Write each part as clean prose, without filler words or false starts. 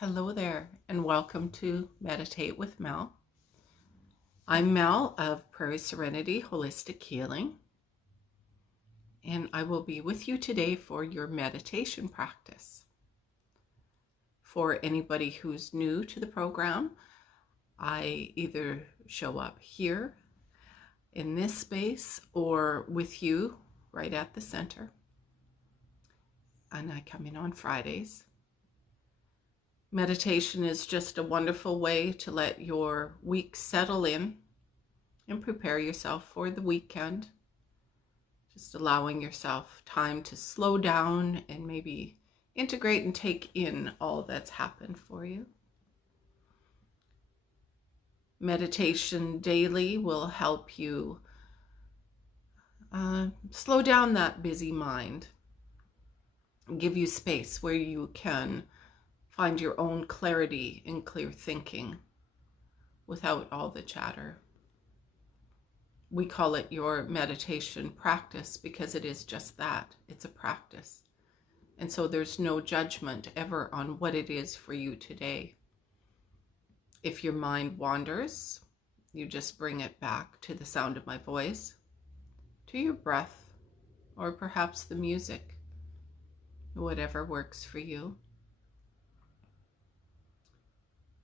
Hello there, and welcome to Meditate with Mel. I'm Mel of Prairie Serenity Holistic Healing, and I will be with you today for your meditation practice. For anybody who's new to the program, I either show up here in this space or with you right at the center, and I come in on Fridays. Meditation is just a wonderful way to let your week settle in and prepare yourself for the weekend. Just allowing yourself time to slow down and maybe integrate and take in all that's happened for you. Meditation daily will help you slow down that busy mind, give you space where you can find your own clarity and clear thinking without all the chatter. We call it your meditation practice because it is just that. It's a practice. And so there's no judgment ever on what it is for you today. If your mind wanders, you just bring it back to the sound of my voice, to your breath, or perhaps the music, whatever works for you.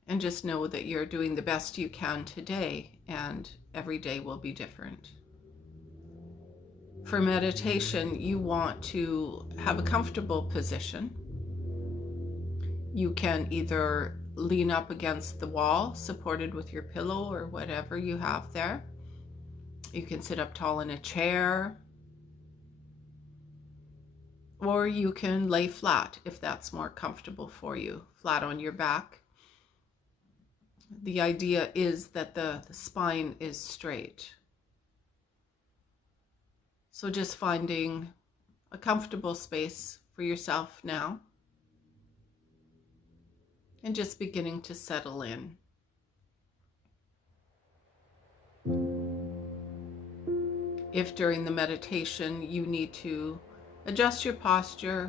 And just know that you're doing the best you can today, and every day will be different. For meditation, you want to have a comfortable position. You can either lean up against the wall, supported with your pillow or whatever you have there. You can sit up tall in a chair, or you can lay flat if that's more comfortable for you, flat on your back. The idea is that the spine is straight. So just finding a comfortable space for yourself now and just beginning to settle in. If during the meditation you need to adjust your posture,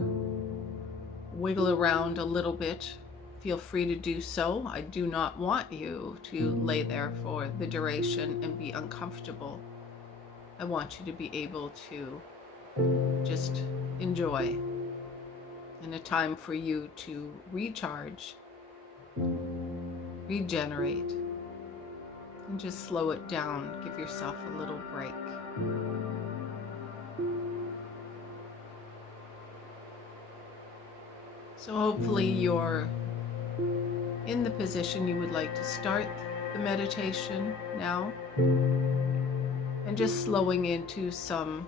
wiggle around a little bit, feel free to do so. I do not want you to lay there for the duration and be uncomfortable. I want you to be able to just enjoy, and a time for you to recharge, regenerate, and just slow it down. Give yourself a little break. So hopefully you're in the position you would like to start the meditation now, and just slowing into some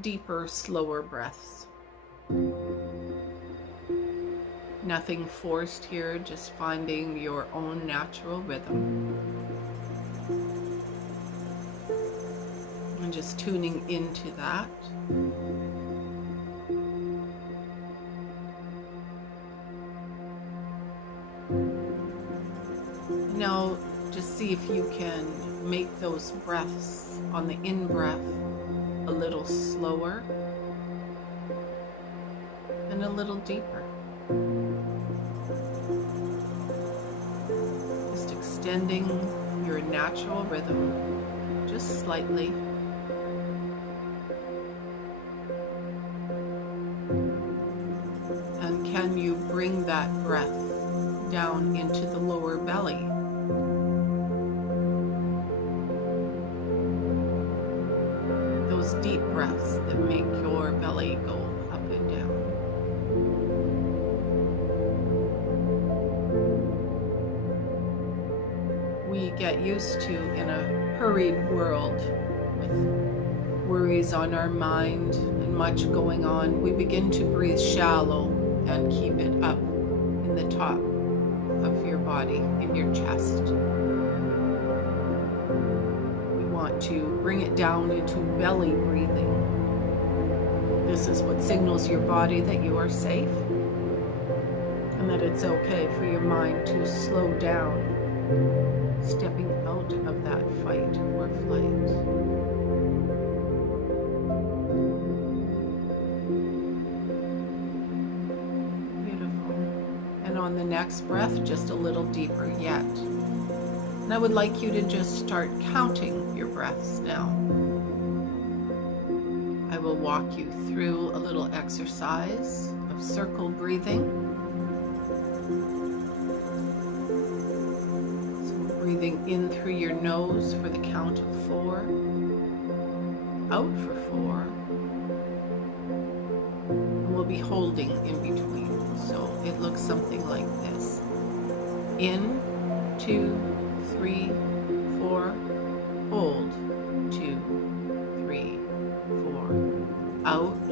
deeper, slower breaths. Nothing forced here, just finding your own natural rhythm. And just tuning into that. Now, just see if you can make those breaths on the in-breath a little slower and a little deeper. Just extending your natural rhythm just slightly. And can you bring that breath down into the lower belly? Those deep breaths that make your belly go up and down. We get used to, in a hurried world with worries on our mind and much going on, we begin to breathe shallow and keep it up in the top of your body, in your chest. To bring it down into belly breathing. This is what signals your body that you are safe and that it's okay for your mind to slow down, stepping out of that fight or flight. Beautiful. And on the next breath just a little deeper yet. And I would like you to just start counting your breaths now. I will walk you through a little exercise of circle breathing. So breathing in through your nose for the count of 4, out for 4, and we'll be holding in between. So it looks something like this. In, 2, 3, 4, hold, 2, 3, 4, out,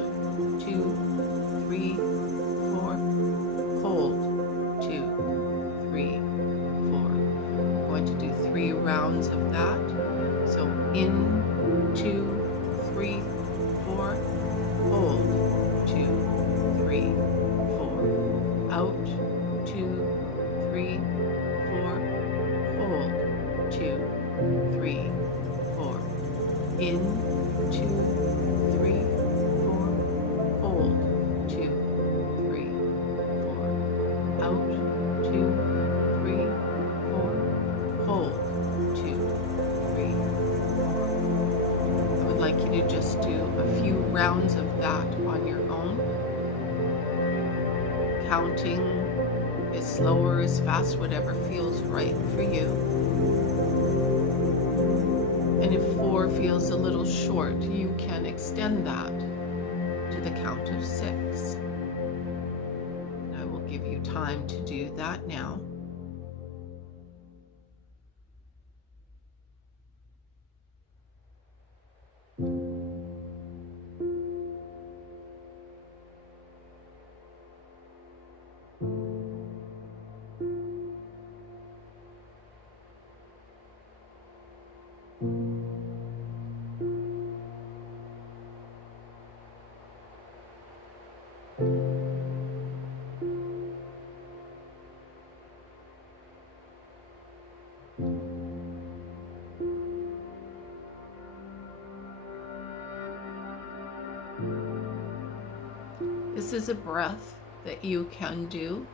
2, 3, 4, hold, 2, 3, 4. I'm going to do 3 rounds of that. So in, 2, 3, 4, hold, 2, 3, 4, out, 2, 3, 4, hold, 2, 3, 4, in, 2, 3, 4, hold, 2, 3, 4, out, 2, 3, 4, hold, 2, 3, 4. I would like you to just do a few rounds of that on your own, counting as slow or as fast, whatever feels right for you. And if 4 feels a little short, you can extend that to the count of 6. And I will give you time to do that now. This is a breath that you can do.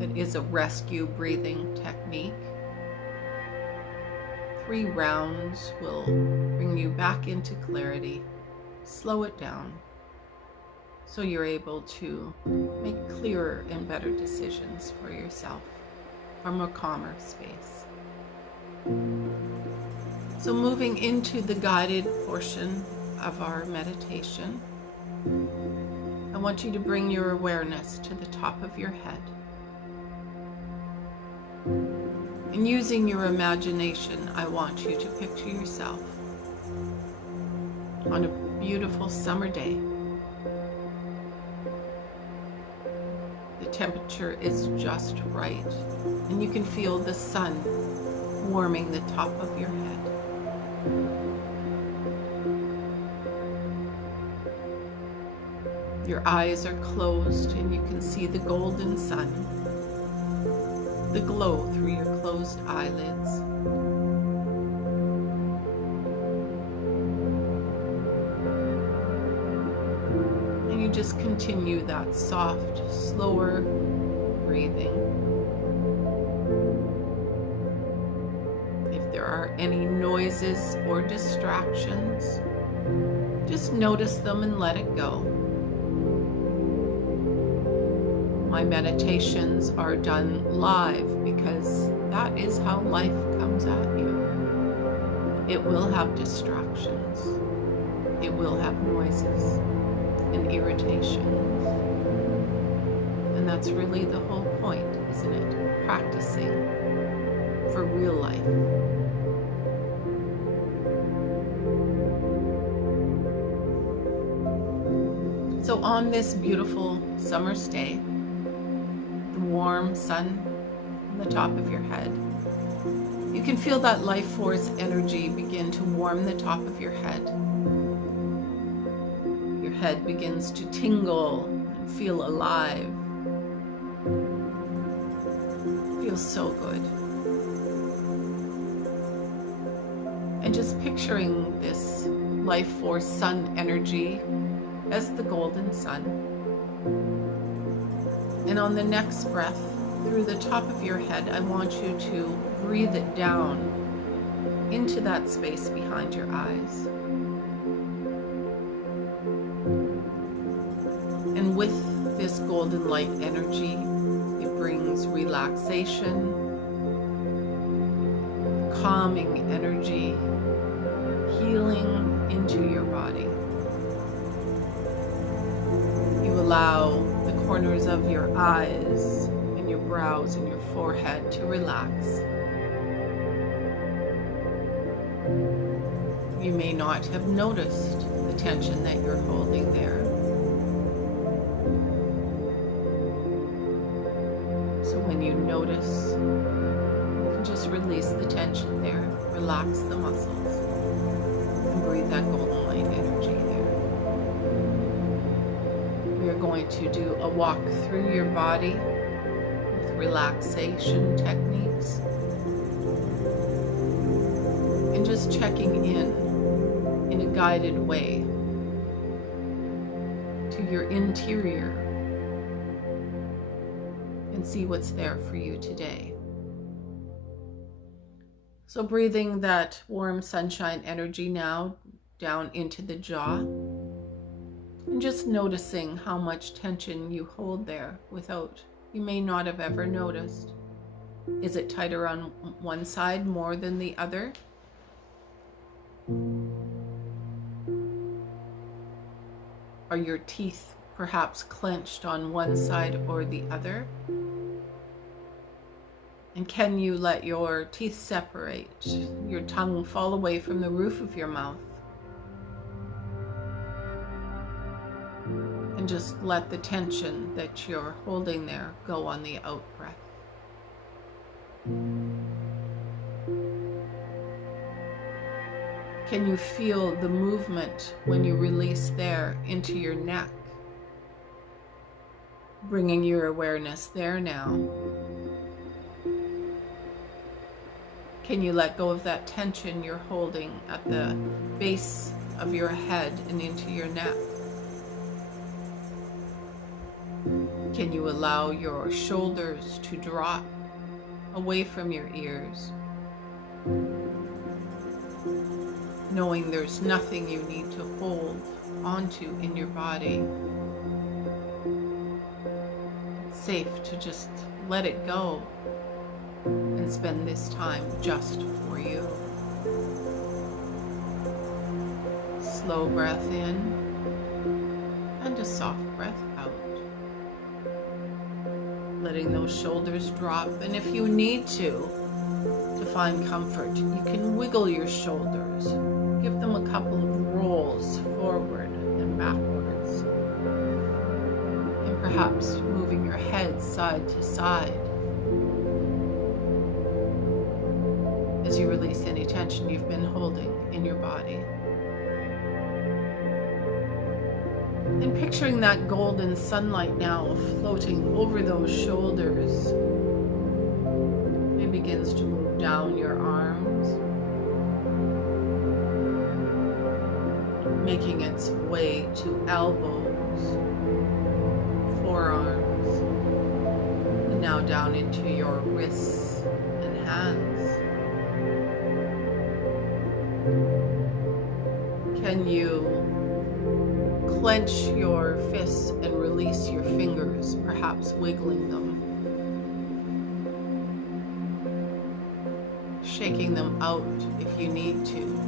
It is a rescue breathing technique. 3 rounds will bring you back into clarity. Slow it down so you're able to make clearer and better decisions for yourself from a calmer space. So moving into the guided portion of our meditation, I want you to bring your awareness to the top of your head. And using your imagination, I want you to picture yourself on a beautiful summer day. The temperature is just right, and you can feel the sun warming the top of your head. Your eyes are closed and you can see the golden sun, the glow through your closed eyelids. And you just continue that soft, slower breathing. If there are any noises or distractions, just notice them and let it go. My meditations are done live because that is how life comes at you. It will have distractions. It will have noises and irritations. And that's really the whole point, isn't it? Practicing for real life. So on this beautiful summer's day, the warm sun on the top of your head, you can feel that life force energy begin to warm the top of your head. Your head begins to tingle and feel alive. It feels so good. And just picturing this life force sun energy as the golden sun. And on the next breath, through the top of your head, I want you to breathe it down into that space behind your eyes. And with this golden light energy, it brings relaxation, calming energy, healing into your body. You allow the corners of your eyes and your brows and your forehead to relax. You may not have noticed the tension that you're holding there. So when you notice, you can just release the tension there, relax the muscles, and breathe that golden light energy there. We are going to do a walk through your body with relaxation techniques and just checking in a guided way to your interior and see what's there for you today. So breathing that warm sunshine energy now down into the jaw and just noticing how much tension you hold there you may not have ever noticed. Is it tighter on one side more than the other? Are your teeth perhaps clenched on one side or the other? And can you let your teeth separate, your tongue fall away from the roof of your mouth? And just let the tension that you're holding there go on the out breath. Can you feel the movement when you release there into your neck? Bringing your awareness there now. Can you let go of that tension you're holding at the base of your head and into your neck? Can you allow your shoulders to drop away from your ears, knowing there's nothing you need to hold onto in your body? It's safe to just let it go and spend this time just for you. Slow breath in and a soft breath out. Letting those shoulders drop, and if you need to find comfort, you can wiggle your shoulders. Give them a couple of rolls forward and backwards. And perhaps moving your head side to side as you release any tension you've been holding in your body. And picturing that golden sunlight now floating over those shoulders. It begins to move down your arms, making its way to elbows, forearms, and now down into your wrists and hands. Can you clench your fists and release your fingers, perhaps wiggling them, shaking them out if you need to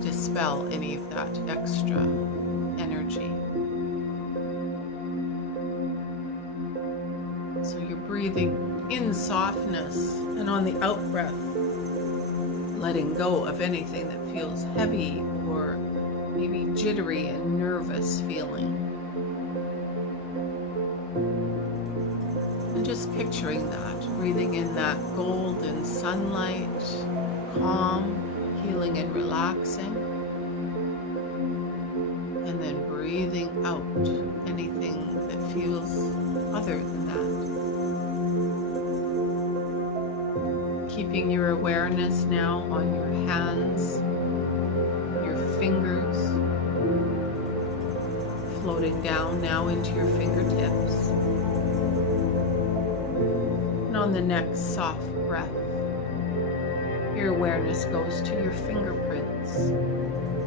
dispel any of that extra energy. So you're breathing in softness, and on the out breath, letting go of anything that feels heavy or maybe jittery and nervous feeling. And just picturing that, breathing in that golden sunlight, calm, healing and relaxing. And then breathing out anything that feels other than that. Keeping your awareness now on your hands, your fingers, floating down now into your fingertips. And on the next soft breath, your awareness goes to your fingerprints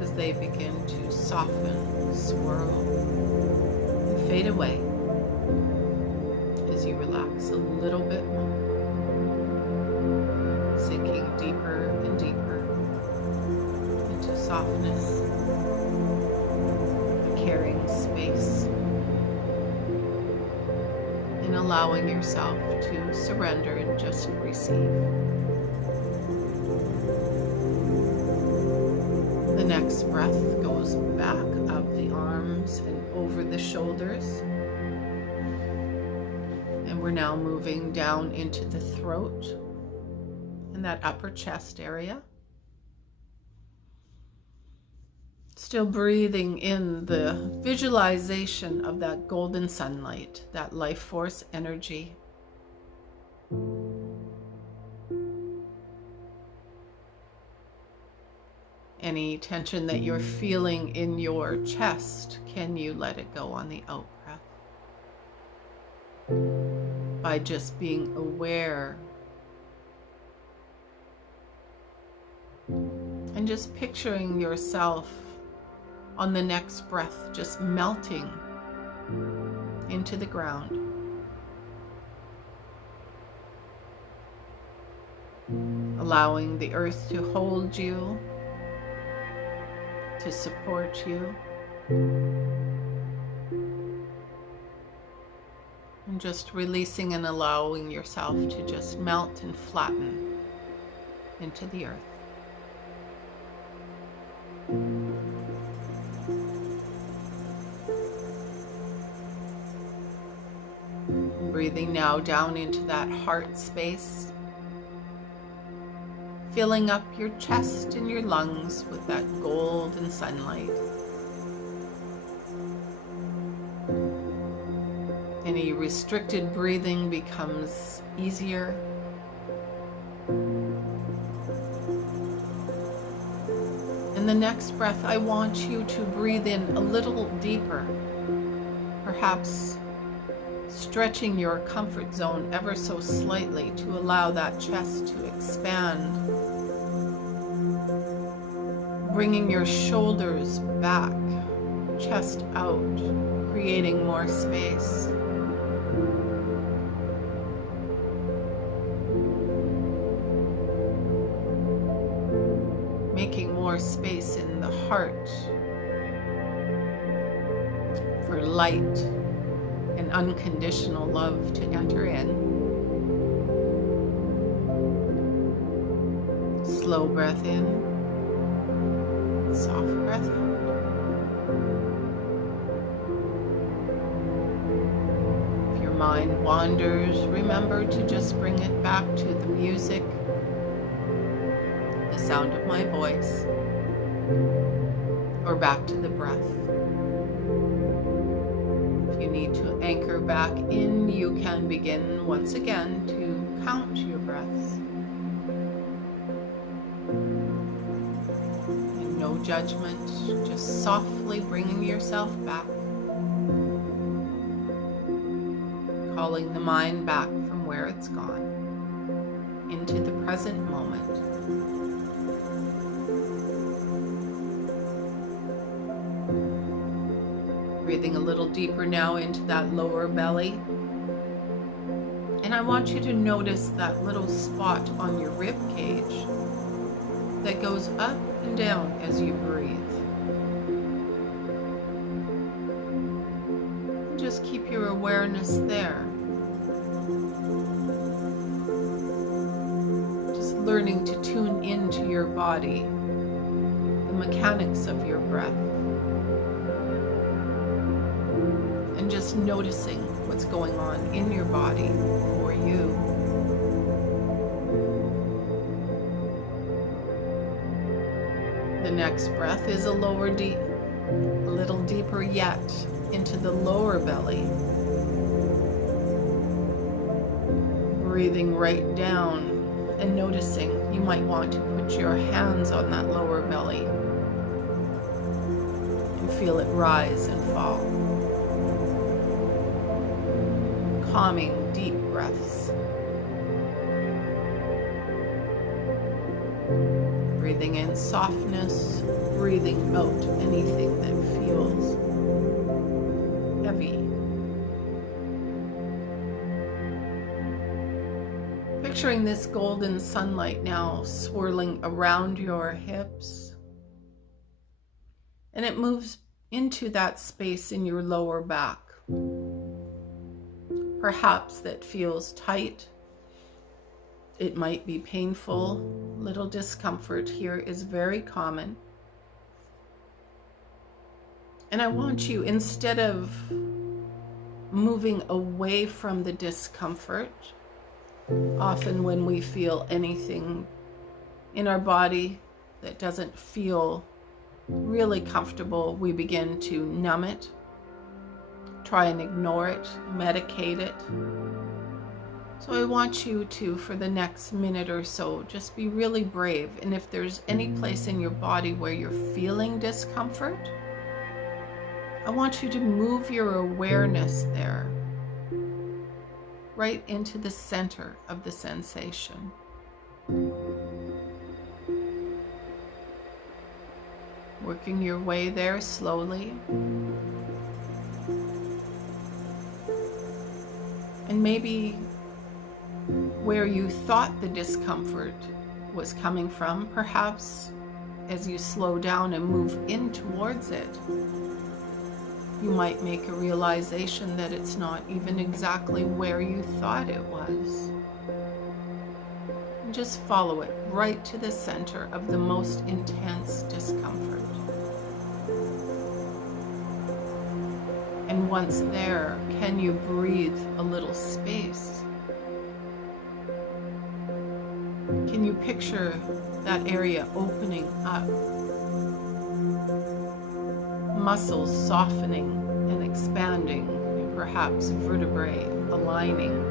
as they begin to soften, swirl, and fade away as you relax a little bit more, sinking deeper and deeper into softness, carrying space, and allowing yourself to surrender and just receive. The next breath goes back up the arms and over the shoulders. And we're now moving down into the throat and that upper chest area. Still breathing in the visualization of that golden sunlight, that life force energy. Any tension that you're feeling in your chest, can you let it go on the out breath? By just being aware and just picturing yourself on the next breath, just melting into the ground. Allowing the earth to hold you, to support you. And just releasing and allowing yourself to just melt and flatten into the earth. Breathing now down into that heart space, filling up your chest and your lungs with that golden sunlight. Any restricted breathing becomes easier. In the next breath, I want you to breathe in a little deeper, perhaps stretching your comfort zone ever so slightly to allow that chest to expand, bringing your shoulders back, chest out, creating more space. Making more space in the heart for light and unconditional love to enter in. Slow breath in, soft breath out. If your mind wanders, remember to just bring it back to the music, the sound of my voice, or back to the breath. If you need to anchor back in, you can begin once again to count your breaths. And no judgment, just softly bringing yourself back. Calling the mind back from where it's gone into the present moment. Breathing a little deeper now into that lower belly. And I want you to notice that little spot on your rib cage that goes up and down as you breathe. And just keep your awareness there. Just learning to tune into your body, the mechanics of your breath. And just noticing what's going on in your body for you. The next breath is a little deeper yet into the lower belly. Breathing right down and noticing you might want to put your hands on that lower belly. and feel it rise and fall. Calming, deep breaths. Breathing in softness, breathing out anything that feels heavy. Picturing this golden sunlight now swirling around your hips, and it moves into that space in your lower back. Perhaps that feels tight. It might be painful. Little discomfort here is very common. And I want you, instead of moving away from the discomfort, often when we feel anything in our body that doesn't feel really comfortable, we begin to numb it, try and ignore it, medicate it. So I want you to, for the next minute or so, just be really brave. And if there's any place in your body where you're feeling discomfort, I want you to move your awareness there, right into the center of the sensation. Working your way there slowly. And maybe where you thought the discomfort was coming from, perhaps as you slow down and move in towards it, you might make a realization that it's not even exactly where you thought it was. And just follow it right to the center of the most intense discomfort. And once there, can you breathe a little space? Can you picture that area opening up? Muscles softening and expanding, and perhaps vertebrae aligning.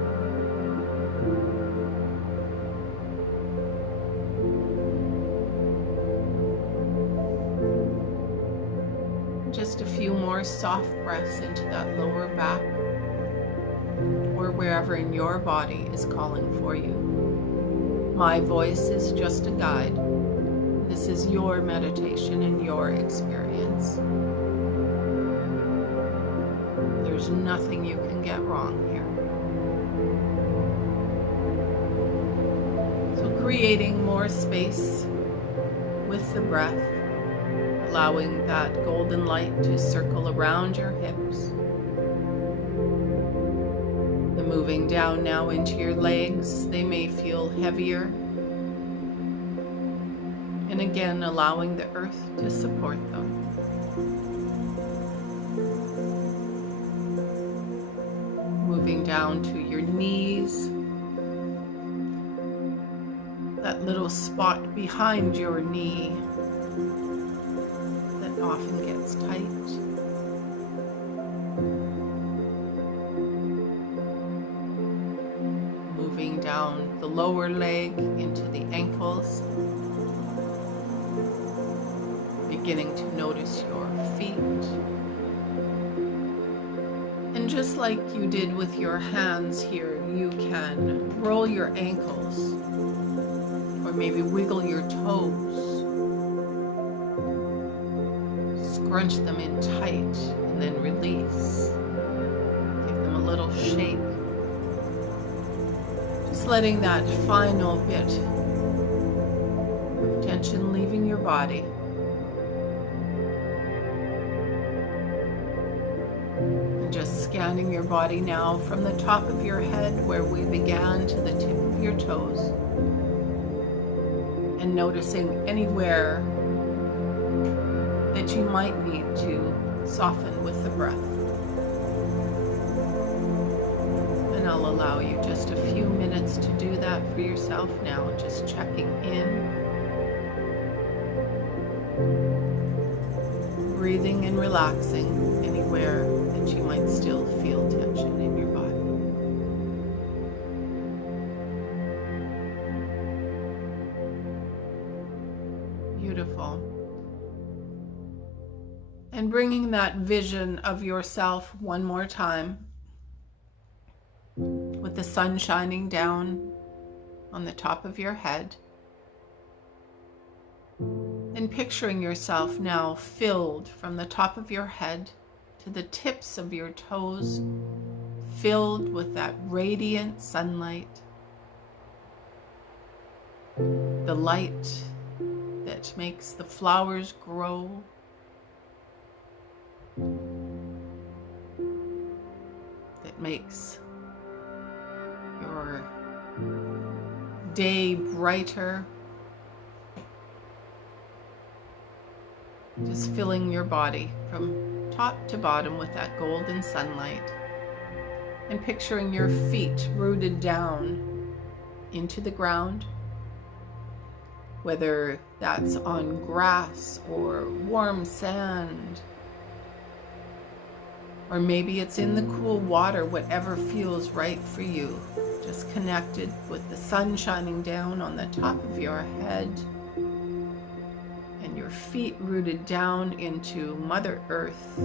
Just a few more soft breaths into that lower back, or wherever in your body is calling for you. My voice is just a guide. This is your meditation and your experience. There's nothing you can get wrong here. So creating more space with the breath, allowing that golden light to circle around your hips. And moving down now into your legs, they may feel heavier. And again, allowing the earth to support them. Moving down to your knees, that little spot behind your knee that often gets tight. Moving down the lower leg into the ankles, beginning to notice your feet. And just like you did with your hands here, you can roll your ankles or maybe wiggle your toes. Scrunch them in tight and then release. Give them a little shake. Just letting that final bit of tension leaving your body. Just scanning your body now from the top of your head where we began to the tip of your toes, and noticing anywhere that you might need to soften with the breath. And I'll allow you just a few minutes to do that for yourself now, just checking in, breathing and relaxing anywhere that you might still feel tension in your body. Beautiful. And bringing that vision of yourself one more time, with the sun shining down on the top of your head. And picturing yourself now filled from the top of your head to the tips of your toes, filled with that radiant sunlight, the light that makes the flowers grow, that makes your day brighter, just filling your body from top to bottom with that golden sunlight, and picturing your feet rooted down into the ground, whether that's on grass or warm sand, or maybe it's in the cool water, whatever feels right for you. Just connected with the sun shining down on the top of your head and your feet rooted down into Mother Earth.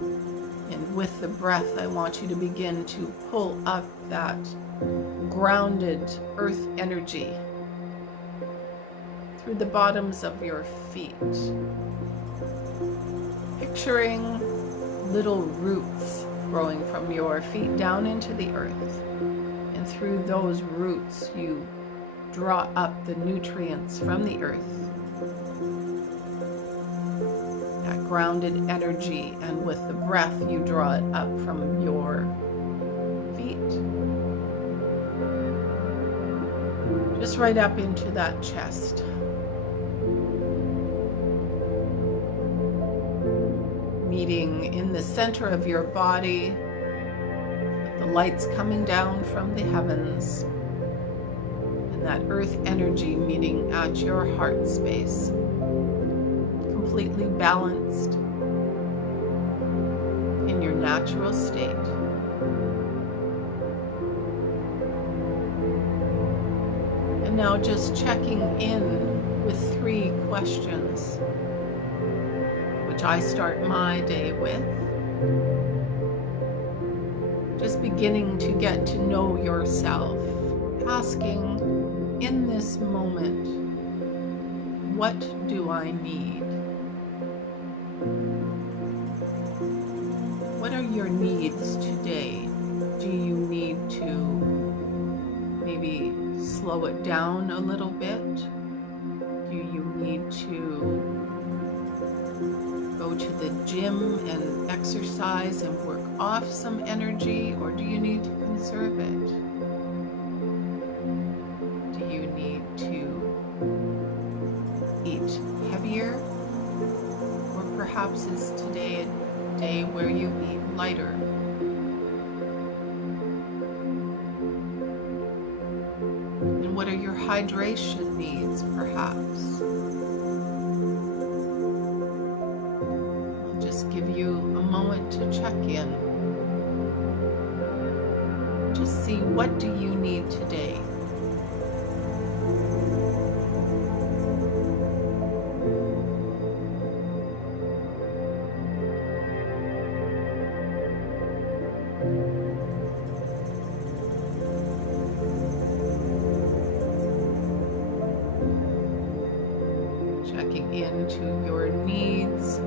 And with the breath, I want you to begin to pull up that grounded earth energy through the bottoms of your feet. Picturing little roots growing from your feet down into the earth. And through those roots, you draw up the nutrients from the earth. That grounded energy, and with the breath, you draw it up from your feet. Just right up into that chest. Meeting in the center of your body, with the lights coming down from the heavens, and that earth energy meeting at your heart space, completely balanced in your natural state. And now just checking in with 3 questions, which I start my day with. Just beginning to get to know yourself, asking in this moment, what do I need? What are your needs today? Do you need to maybe slow it down a little bit? Do you need to go to the gym and exercise and work off some energy, or do you need to conserve it? Do you need to eat heavier? Or perhaps is today a day where you eat lighter? And what are your hydration needs, perhaps? Give you a moment to check in. Just see, what do you need today? Checking into your needs.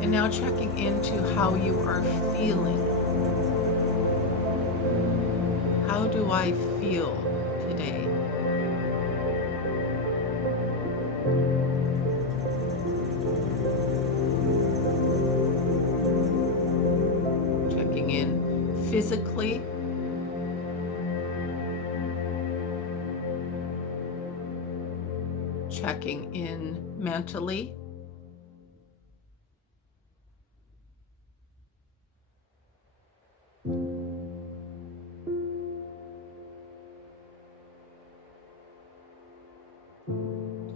And now checking into how you are feeling. How do I feel today? Checking in physically. Checking in mentally.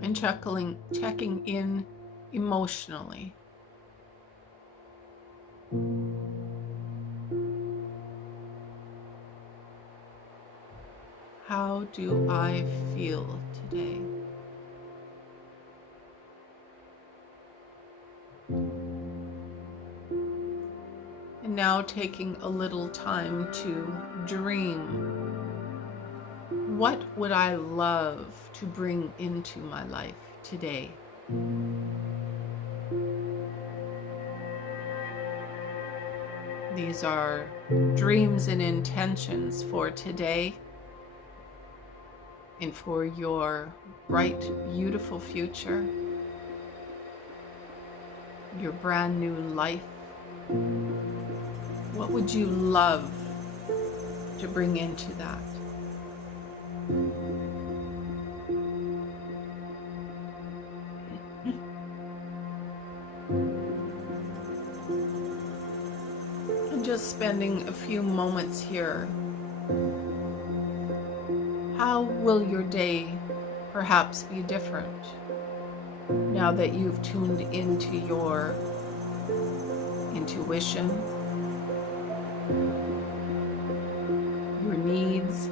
And checking in emotionally. How do I feel today? And now taking a little time to dream. What would I love to bring into my life today? These are dreams and intentions for today and for your bright, beautiful future, your brand new life. What would you love to bring into that? And just spending a few moments here. How will your day perhaps be different now that you've tuned into your intuition, your needs,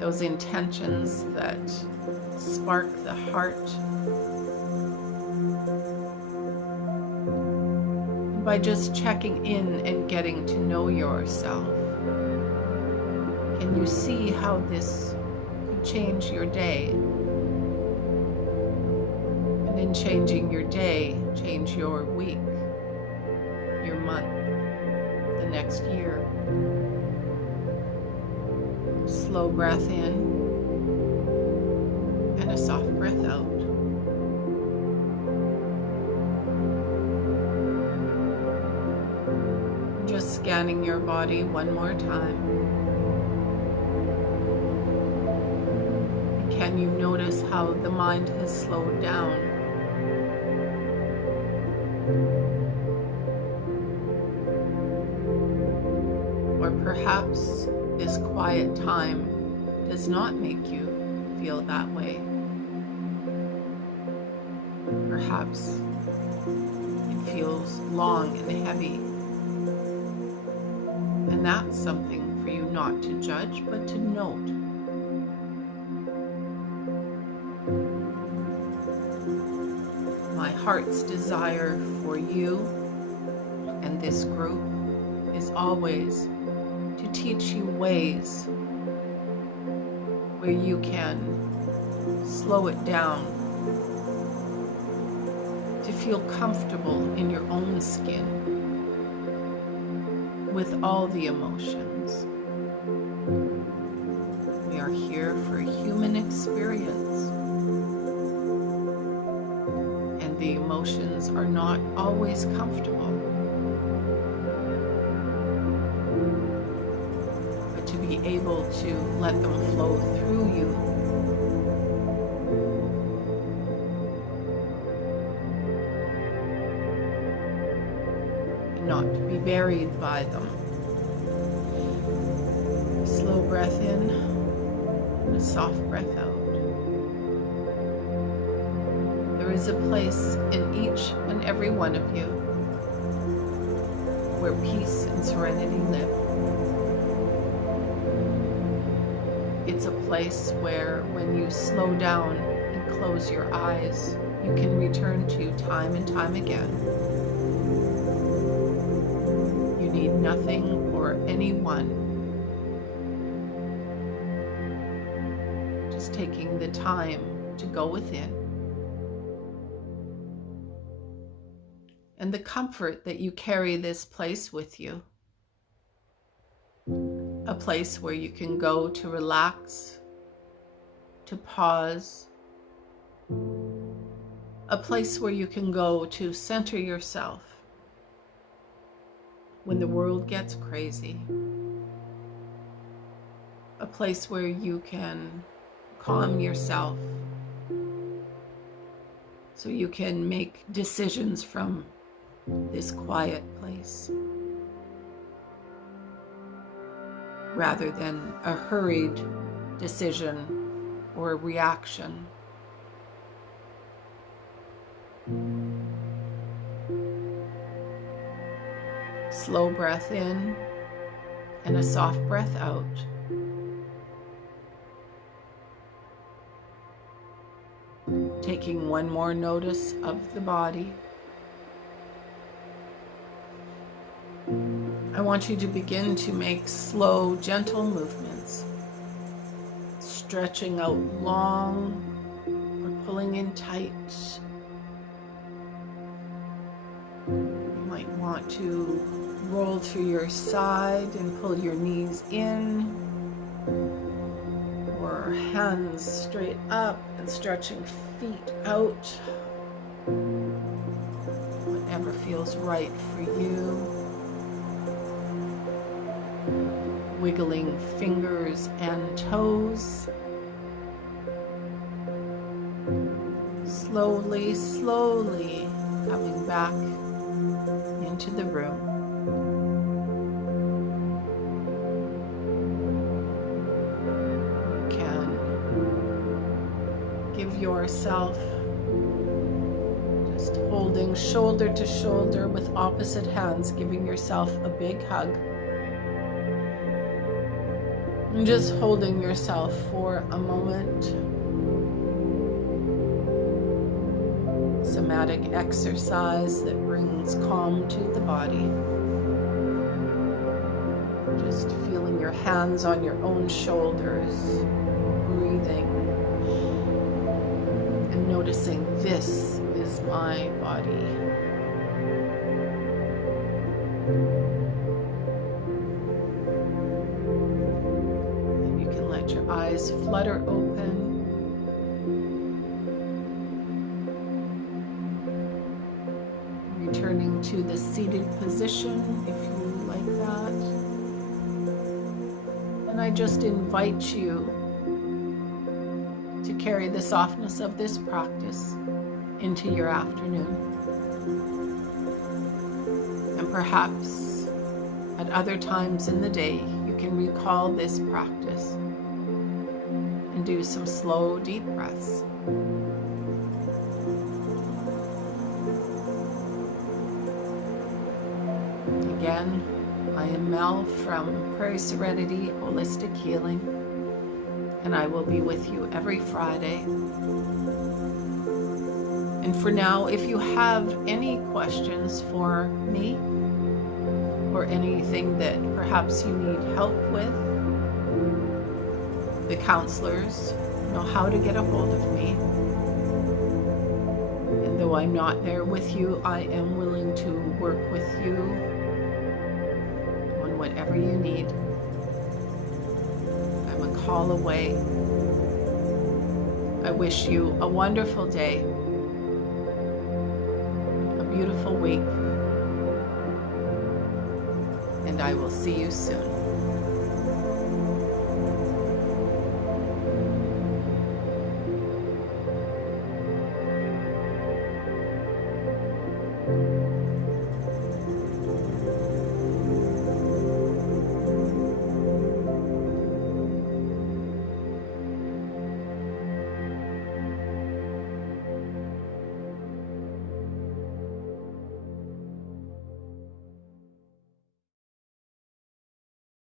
those intentions that spark the heart? By just checking in and getting to know yourself, can you see how this could change your day? And in changing your day, change your week, your month, the next year. Slow breath in and a soft breath out. Just scanning your body one more time. Can you notice how the mind has slowed down? Or perhaps this quiet time does not make you feel that way. Perhaps it feels long and heavy. And that's something for you not to judge, but to note. My heart's desire for you and this group is always to teach you ways where you can slow it down, to feel comfortable in your own skin with all the emotions. We are here for a human experience. The emotions are not always comfortable, but to be able to let them flow through you, and not to be buried by them. Slow breath in and a soft breath out. There is a place in each and every one of you where peace and serenity live. It's a place where when you slow down and close your eyes, you can return to time and time again. You need nothing or anyone. Just taking the time to go within. And the comfort that you carry this place with you. A place where you can go to relax, to pause. A place where you can go to center yourself when the world gets crazy. A place where you can calm yourself so you can make decisions from this quiet place, rather than a hurried decision or a reaction. Slow breath in and a soft breath out. Take taking one more notice of the body. I want you to begin to make slow, gentle movements, stretching out long or pulling in tight. You might want to roll to your side and pull your knees in, or hands straight up and stretching feet out. Whatever feels right for you. Wiggling fingers and toes. Slowly, slowly coming back into the room. You can give yourself just holding shoulder to shoulder with opposite hands, giving yourself a big hug. And just holding yourself for a moment. Somatic exercise that brings calm to the body. Just feeling your hands on your own shoulders, breathing, and noticing this is my body. Your eyes flutter open. Returning to the seated position if you like that. And I just invite you to carry the softness of this practice into your afternoon. And perhaps at other times in the day, you can recall this practice and do some slow, deep breaths. Again, I am Mel from Prairie Serenity Holistic Healing, and I will be with you every Friday. And for now, if you have any questions for me or anything that perhaps you need help with, the counselors know how to get a hold of me. And though I'm not there with you, I am willing to work with you on whatever you need. I'm a call away. I wish you a wonderful day, a beautiful week, and I will see you soon.